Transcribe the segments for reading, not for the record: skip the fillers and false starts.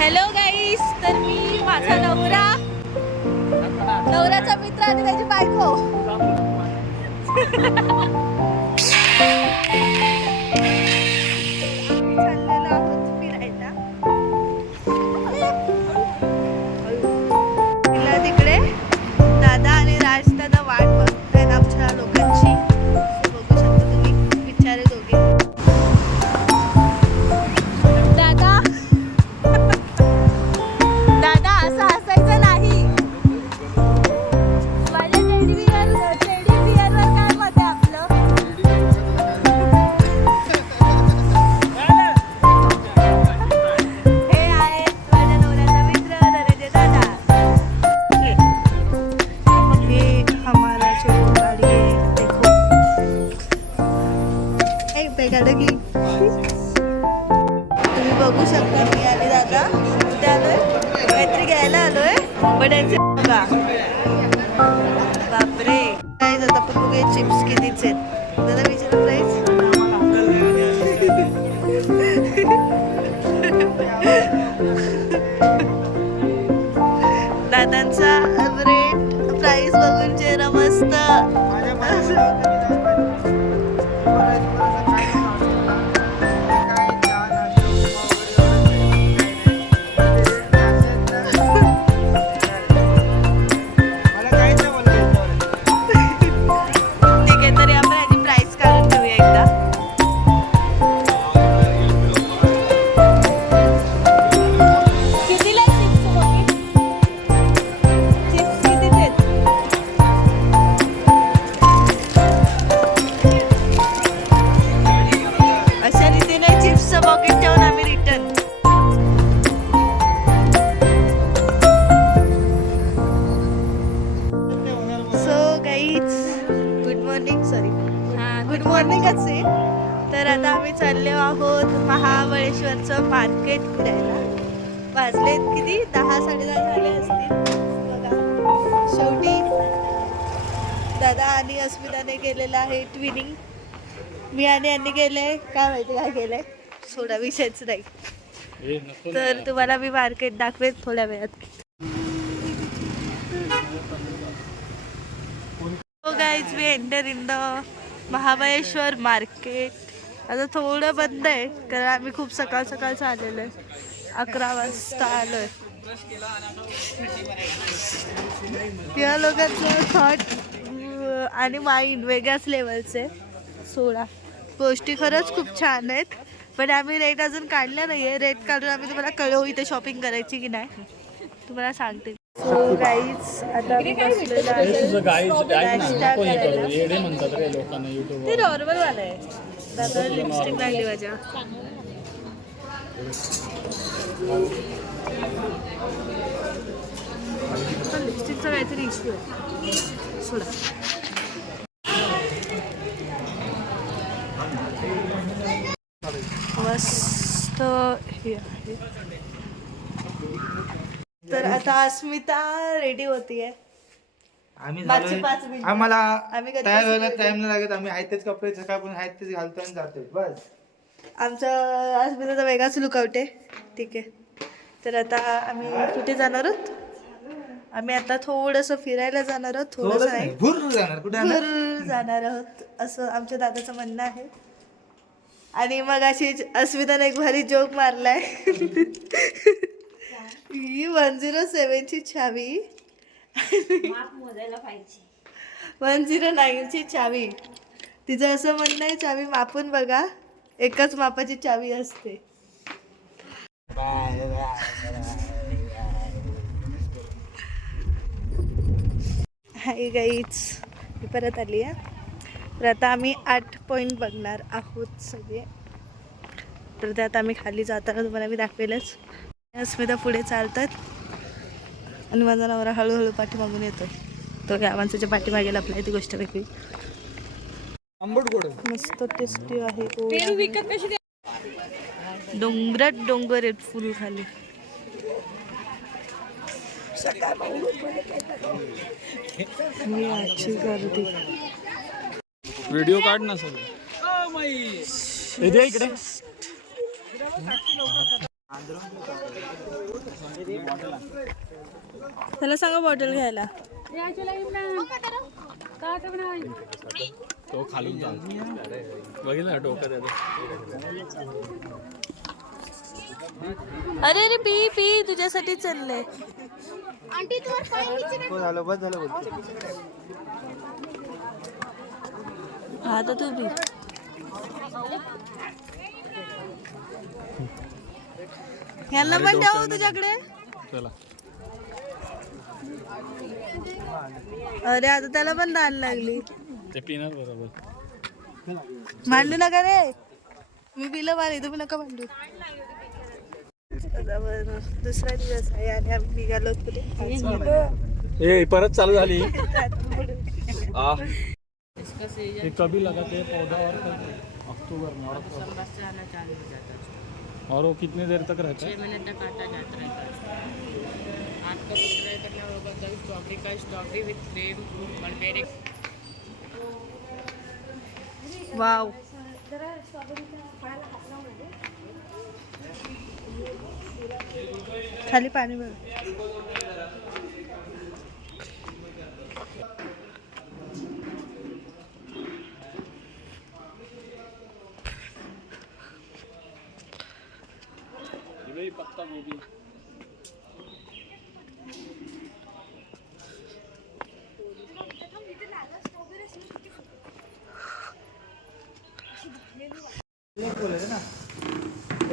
Hello गाईस, तर मी माझा नवऱ्याचा मित्र आणि त्याची बायको आम्ही चाललेलो आहोत फिरायला. तिकडे दादा आणि राजदादा वाट बघतायत आमच्या लोकांची. बघू शकता तुम्ही, बिचारे दोघे. दादा दादा असं हसायचं नाही. माझ्या टेडी बिअरवर काय मत आहे आपलं? हे आहेत माझ्या नवऱ्याचा मित्र धनंजय दादा. हे हमारा छोटू गाडी है, देखो. एक बेगाडं की तुम्ही बघू शकता. मी आणि दादा कुठे आलोय? काहीतरी घ्यायला आलोय. बड्यांचे बघा, बापरे. काय जात आपण बघूया चिप्स कितीच आहेत. दादा विचार प्राईस. दादांचा रेट प्राईस बघून चेहरा मस्त. गुड मॉर्निंगच आहे. तर आता आम्ही चाललो आहोत महाबळेश्वरचं मार्केट फिरायला. वाजलेत किती? 10-10:30 झाले असतील. बघा, शेवटी दादा आणि अस्मिताने केलेलं आहे ट्विनिंग. मी आणि यांनी केलंय काय माहिती काय केलंय, सोडा विषयच नाही. तर तुम्हाला मी मार्केट दाखवेन थोड्या वेळात. So guys, we enter in the Mahabaleshwar market. आता थोडं बंद आहे कारण आम्ही खूप सकाळचं आलेलो आहे. 11 वाजता आलोय. या लोकांचं थॉट आणि माइंड वेगळ्याच लेवलचे. सोडा गोष्टी खरंच खूप छान आहेत, पण आम्ही रेट अजून काढला नाही आहे. रेट काढून आम्ही तुम्हाला कळवू इथे शॉपिंग करायची की नाही तुम्हाला सांगते. सो गाईज, आता मी बसलेलो आहे नाश्ता करायला. ते नॉर्मल वाला आहे. दादा लिपस्टिक लागली माझ्या. लिपस्टिकचा काहीतरी इश्यू आहे. सोडा. मस्त हे आहे. तर आता अस्मिता रेडी होतीये. आम्हाला तयार व्हायला टाइम नाही लागत. आम्ही आहेत तेच कपडे सकाळपासून आहेत तेच घालतो आणि जातोय बस. आमचा अस्मिताचा वेगळाच लुकआउट आहे. ठीक आहे, तर आता आम्ही कुठे जाणार आहोत? आम्ही आता थोडंसं फिरायला जाणार आहोत. थोडंसं नाही, भूर जाणार आहोत असं आमच्या दादाचं म्हणणं आहे. आणि मग अशी अस्मिताने एक भारी जोक मारलाय. ही 107ची चावी, 109ची चावी. तिचं असं म्हणणं आहे चावी मापून बघा, एकाच मापाची चावी असते. हाय गाईज, मी परत आली आहे. तर आता आम्ही 8 पॉईंट बघणार आहोत सगळे. तर त्यात आम्ही खाली जाताना तुम्हाला मी दाखवेलच. अस्मिता पुढे चालतात आणि माझा नवरा हळूहळू पाठीमागून येतो. तो या माणसाच्या पाठीमागे लपला आहे, ती गोष्ट वेगळी. मस्त टेस्टी आहे. डोंगरात डोंगर आहेत फुल खाली. मी आजची गर्दी व्हिडिओ काढ ना सर. इकडे त्याला सांगा बॉटल घ्यायला. तो खालून जा बघितलं ना डोकं त्याचं. अरे अरे पी पी तुझ्यासाठी चालले. हो झालं बस झालं बोलतो. हा तर तू पी. यांना पण द्यावं तुझ्याकडे. चला अरे आता त्याला पण दान लागली. ते पिणार बरोबर. मांडू नका रे. मी पिलं पाणी तुम्ही नका मांडू. दुसरा दिवस आहे आणि आम्ही निघालो ए परत चालू झाली. ये कभी लगाते हैं पौधा और अक्टूबर में और वो कितने देर तक रहता है? 6 महीने तक आता जाता रहता है. आपका ट्राई करना होगा कल स्ट्रॉबेरी का strawberry with cream mulberry. Wow. खाली पाणी भर. पत्ता गोभी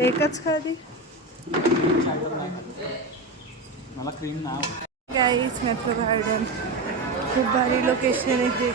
एकच खाली. मला क्रीम नाव. गाईज मेट्रो गार्डन खूप भारी लोकेशन आहे.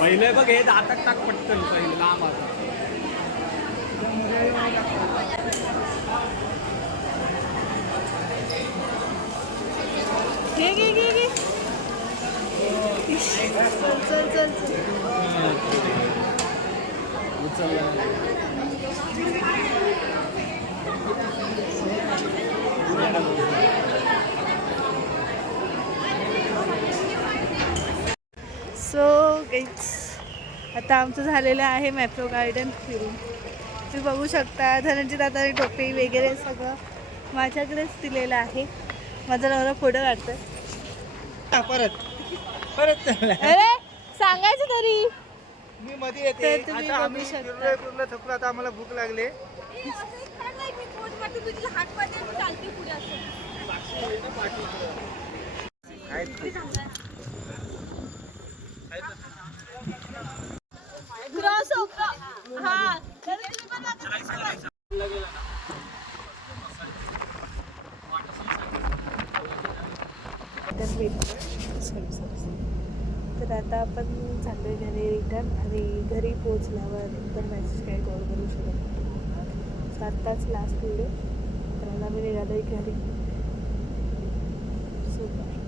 पहिले बघ हे दातात टाक पटकन पहिले लांब आता. घे घे घे घे. चल चल चल चल. सो गाईज आता आमचं झालेलं आहे मॅप्रो गार्डन फिरून. तुम्ही बघू शकता धनंजय दादाने टोपी वगैरे सगळं माझ्याकडेच दिलेलं आहे. माझा नवरा फोटो काढतोय. परत परत अरे सांगायचं तरी. मी मध्ये येते. तर तुम्ही आता आम्ही बघू शकता. फिरलो थकलो. आता आम्हाला भूक लागले. हा तर आता आपण चाललोय घरी रिटर्न आणि घरी पोहोचल्यावर नंतर मेसेज काय कॉल करू शकत. सो आत्ताच लास्ट व्हिडिओ तर आता मी निघालोय घरी. सुपर.